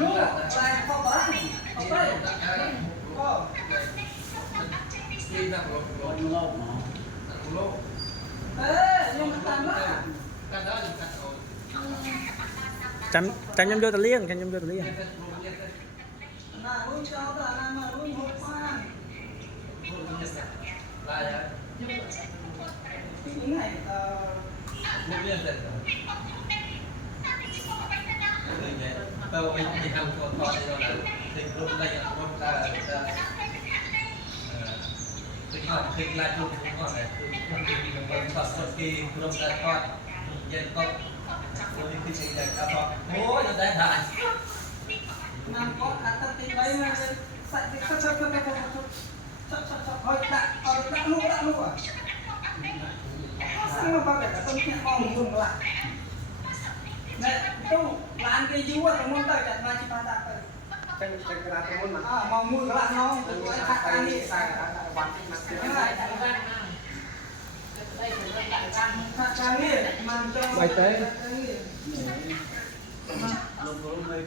ลูกอะไรเข้าไปเข้าไปก็ที่นั่งรถรถ โลกเนาะ นั่งรถ ยังตามมา กันได้อยู่กันโอ้ย จันยำโยตะเลี่ยงจันยำโยตะเลี่ยง น่ารุ่นเจ้าแต่น่ามารุ่นหกป้าน ลายนะ ที่นี่ไหนลูกเลี้ยงเสร็จแล้วคือไงแปลว่าไม่มีทางตอนนี้เราถึงรุ่นอะไรอย่างรุ่นถึงก่อนถึงลายรุ่นถึงก่อนเลยคือมันมีคนตัดสกีรุ่นแต่ก่อนเย็นก็รุ่นนี้คือสิ่งใดครับโอ้ยได้ได้ นางก็อัตติไว้มาใส่ติดชักคอยดักเอาดักลูกอ่ะซึ่งมันเป็นแบบต้นแค่ห้องมึงละเนี่ยตู้ร้านcáiยูอ่ะตรงนู้นได้จัดมาชิบะดักไปเป็นกระดาษมุนมา มองมือละน้องตัวไอ้ทักการนี่ ใส่วันที่มัน ไม่ได้ทักการนี่มันจะ ใบเตย ลงเลย